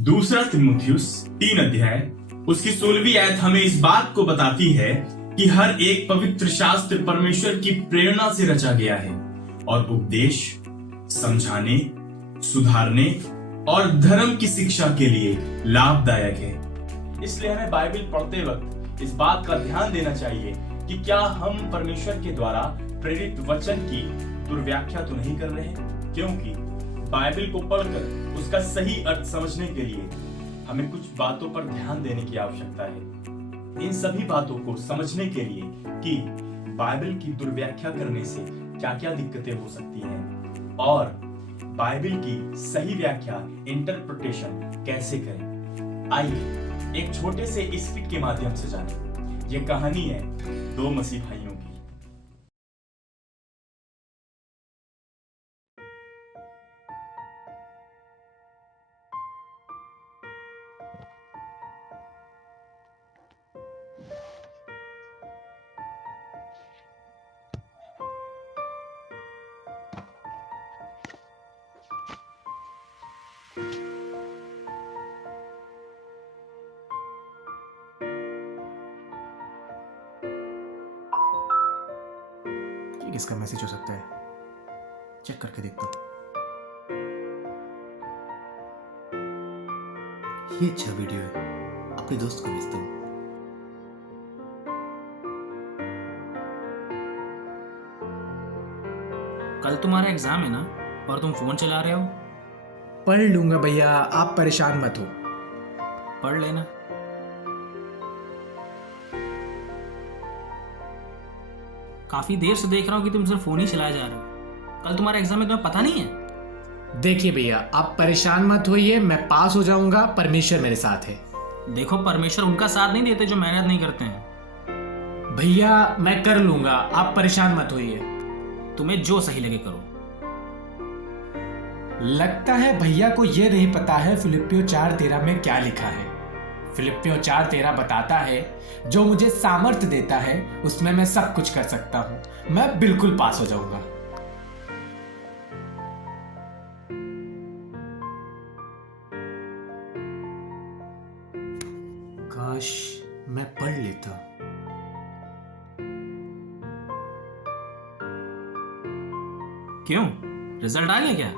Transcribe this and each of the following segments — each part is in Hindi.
दूसरा तिमुथियुस 3 अध्याय उसकी 16वीं आयत हमें इस बात को बताती है कि हर एक पवित्र शास्त्र परमेश्वर की प्रेरणा से रचा गया है और उपदेश, समझाने, सुधारने और धर्म की शिक्षा के लिए लाभदायक है। इसलिए हमें बाइबल पढ़ते वक्त इस बात का ध्यान देना चाहिए कि क्या हम परमेश्वर के द्वारा प्रेरित वचन की दुर्व्याख्या तो नहीं कर रहे हैं, क्योंकि बाइबल को पढ़कर उसका सही अर्थ समझने के लिए हमें कुछ बातों पर ध्यान देने की आवश्यकता है। इन सभी बातों को समझने के लिए कि बाइबल की दुर्व्याख्या करने से क्या क्या दिक्कतें हो सकती हैं और बाइबल की सही व्याख्या इंटरप्रिटेशन कैसे करें। आइए एक छोटे से स्किट के माध्यम से जानें। यह कहानी है दो मसीह भाइयों की। ये किसका मैसेज हो सकता है? चेक करके देखता हूँ। ये अच्छा वीडियो है, अपने दोस्त को भेजता हूँ। कल तुम्हारा एग्जाम है ना और तुम फोन चला रहे हो? पढ़ लूंगा भैया, आप परेशान मत हो। पढ़ लेना। काफी देर से देख रहा हूँ कि तुम सिर्फ फोन ही चलाए जा रहे हो। कल तुम्हारा एग्जाम है, तुम्हें पता नहीं है? देखिए भैया, आप परेशान मत होइए, मैं पास हो जाऊंगा, परमेश्वर मेरे साथ है। देखो, परमेश्वर उनका साथ नहीं देते जो मेहनत नहीं करते हैं। भैया मैं कर लूंगा, आप परेशान मत होइए। तुम्हें जो सही लगे करो। लगता है भैया को ये नहीं पता है फिलिप्पियों 4:13 में क्या लिखा है। फिलिप्पियों 4:13 बताता है, जो मुझे सामर्थ्य देता है उसमें मैं सब कुछ कर सकता हूं। मैं बिल्कुल पास हो जाऊंगा। काश मैं पढ़ लेता। क्यों, रिजल्ट आ गया क्या?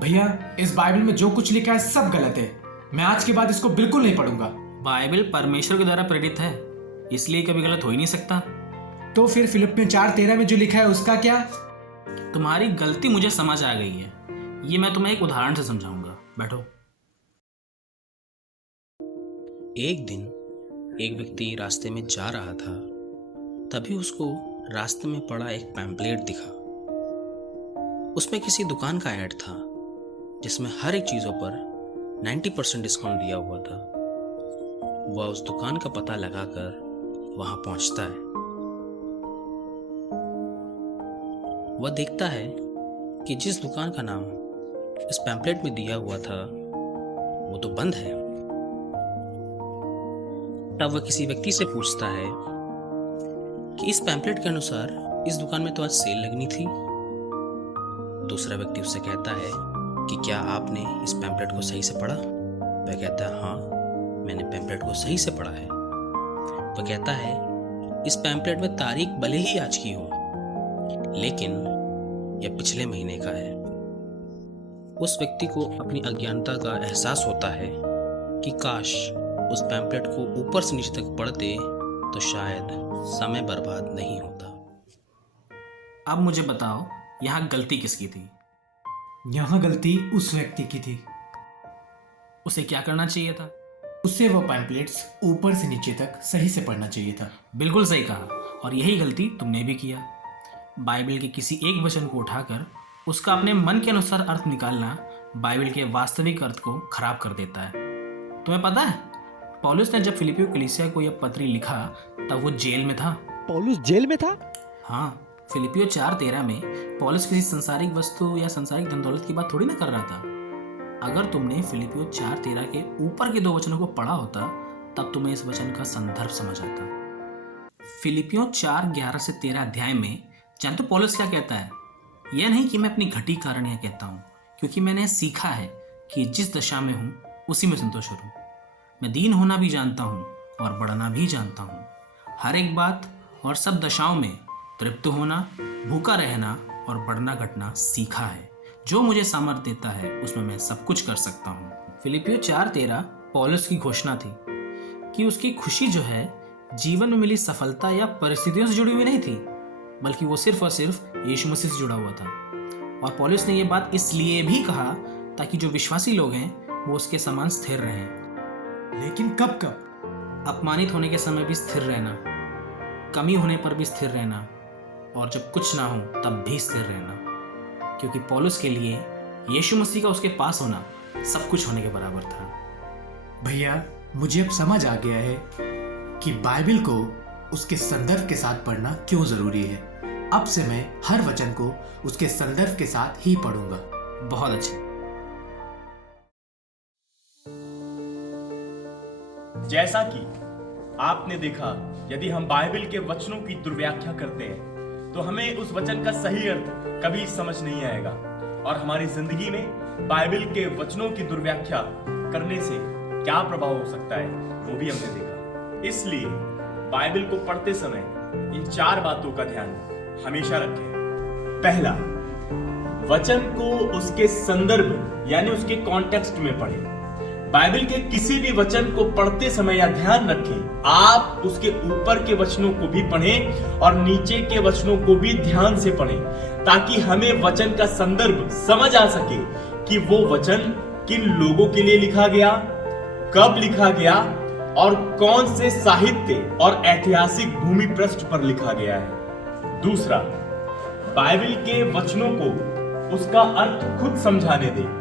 भैया इस बाइबल में जो कुछ लिखा है सब गलत है। मैं आज के बाद इसको बिल्कुल नहीं पढ़ूंगा। बाइबल परमेश्वर के द्वारा प्रेरित है, इसलिए कभी गलत हो ही नहीं सकता। तो फिर फिलिप्पियों 4:13 में जो लिखा है उसका क्या? तुम्हारी गलती मुझे समझ आ गई है। ये मैं तुम्हें एक उदाहरण से समझाऊंगा। बैठो। एक दिन एक व्यक्ति रास्ते में जा रहा था, तभी उसको रास्ते में पड़ा एक पैम्पलेट दिखा। उसमें किसी दुकान का ऐड था जिसमें हर एक चीज़ों पर 90% डिस्काउंट दिया हुआ था। वह उस दुकान का पता लगाकर वहां पहुंचता है। वह देखता है कि जिस दुकान का नाम इस पैम्पलेट में दिया हुआ था वो तो बंद है। तब वह किसी व्यक्ति से पूछता है कि इस पैम्पलेट के अनुसार इस दुकान में तो आज सेल लगनी थी। दूसरा व्यक्ति उससे कहता है कि क्या आपने इस पैम्पलेट को सही से पढ़ा? वह कहता है, हाँ, मैंने पैम्पलेट को सही से पढ़ा है। वह कहता है, इस पैम्पलेट में तारीख भले ही आज की हो, लेकिन यह पिछले महीने का है। उस व्यक्ति को अपनी अज्ञानता का एहसास होता है कि काश उस पैम्पलेट को ऊपर से नीचे तक पढ़ते तो शायद समय बर्बाद नहीं होता। अब मुझे बताओ, यहाँ गलती किसकी थी? यहाँ गलती उस व्यक्ति की थी। उसे क्या करना चाहिए था? उसे वो पैम्पलेट्स ऊपर से नीचे तक सही से पढ़ना चाहिए था। बिल्कुल सही कहा, और यही गलती तुमने भी किया। बाइबल के किसी एक वचन को उठाकर उसका अपने मन के अनुसार अर्थ निकालना बाइबल के वास्तविक अर्थ को खराब कर देता है। तुम्हें पता है, पौलुस ने जब फिलिपियों कलीसिया को यह पत्री लिखा तब वो जेल में था। पौलुस जेल में था? हाँ, फिलिपियों 4:13 में पौलुस किसी संसारिक वस्तु या संसारिक धन दौलत की बात थोड़ी ना कर रहा था। अगर तुमने फिलिपियों 4:13 के ऊपर के 2 वचनों को पढ़ा होता तब तुम्हें इस वचन का संदर्भ समझ आता। फिलिपियों 4:11 से 13 अध्याय में जानते हो पौलुस क्या कहता है? यह नहीं कि मैं अपनी घटी कारण यह कहता हूँ, क्योंकि मैंने सीखा है कि जिस दशा में हूँ उसी में संतोष करूँ। मैं दीन होना भी जानता हूँ और बढ़ना भी जानता हूँ। हर एक बात और सब दशाओं में तृप्त होना, भूखा रहना और बढ़ना घटना सीखा है। जो मुझे सामर्थ्य देता है उसमें मैं सब कुछ कर सकता हूँ। फिलिपियो 4:13 पौलुस की घोषणा थी कि उसकी खुशी जो है जीवन में मिली सफलता या परिस्थितियों से जुड़ी हुई नहीं थी, बल्कि वो सिर्फ और सिर्फ यीशु मसीह से जुड़ा हुआ था। और पौलुस ने ये बात इसलिए भी कहा ताकि जो विश्वासी लोग हैं वो उसके समान स्थिर रहें। लेकिन कब कब? अपमानित होने के समय भी स्थिर रहना, कमी होने पर भी स्थिर रहना, और जब कुछ ना हो तब भी स्थिर रहना। क्योंकि पौलुस के लिए यीशु मसीह का उसके पास होना सब कुछ होने के बराबर था। भैया, मुझे अब समझ आ गया है कि बाइबल को उसके संदर्भ के साथ पढ़ना क्यों जरूरी है। अब से मैं हर वचन को उसके संदर्भ के साथ ही पढ़ूंगा। बहुत अच्छे। जैसा कि आपने देखा, यदि हम बाइबल के वचनों की दुर्व्याख्या करते हैं तो हमें उस वचन का सही अर्थ कभी समझ नहीं आएगा, और हमारी जिंदगी में बाइबल के वचनों की दुर्व्याख्या करने से क्या प्रभाव हो सकता है वो भी हमने देखा। इसलिए बाइबल को पढ़ते समय इन 4 बातों का ध्यान हमेशा रखें। पहला, वचन को उसके संदर्भ यानी उसके कॉन्टेक्स्ट में पढ़ें। बाइबल के किसी भी वचन को पढ़ते समय या ध्यान रखें, आप उसके ऊपर के वचनों को भी पढ़ें और नीचे के वचनों को भी ध्यान से पढ़ें, ताकि हमें वचन का संदर्भ समझ आ सके कि वो वचन किन लोगों के लिए लिखा गया, कब लिखा गया और कौन से साहित्य और ऐतिहासिक भूमि पृष्ठ पर लिखा गया है। दूसरा, बाइबल के वचनों को उसका अर्थ खुद समझाने दें।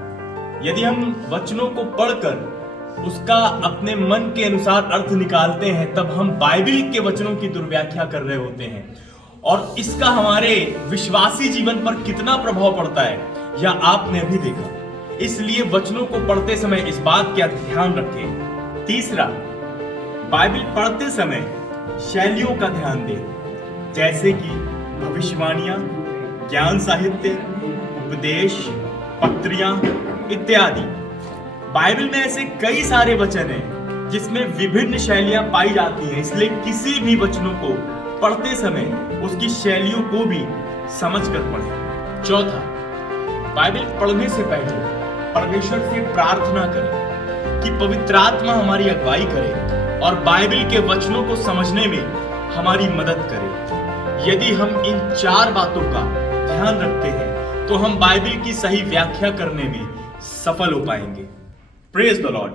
यदि हम वचनों को पढ़कर उसका अपने मन के अनुसार अर्थ निकालते हैं, तब हम बाइबल के वचनों की दुर्व्याख्या कर रहे होते हैं, और इसका हमारे विश्वासी जीवन पर कितना प्रभाव पड़ता है यह आपने अभी देखा। इसलिए वचनों को पढ़ते समय इस बात का ध्यान रखें। तीसरा, बाइबल पढ़ते समय शैलियों का ध्यान दें, जैसे कि भविष्यवाणियां, ज्ञान साहित्य, उपदेश, पत्रियां इत्यादि। बाइबल में ऐसे कई सारे वचन हैं जिसमें विभिन्न शैलियां पाई जाती हैं, इसलिए किसी भी वचनों को पढ़ते समय उसकी शैलियों को भी समझकर पढ़ें। चौथा, बाइबल पढ़ने से पहले परमेश्वर से प्रार्थना करें कि पवित्र आत्मा हमारी अगुवाई करे और बाइबल के वचनों को समझने में हमारी मदद करे। यदि हम इन 4 बातों का ध्यान रखते हैं तो हम बाइबल की सही व्याख्या करने में सफल हो पाएंगे। Praise the Lord.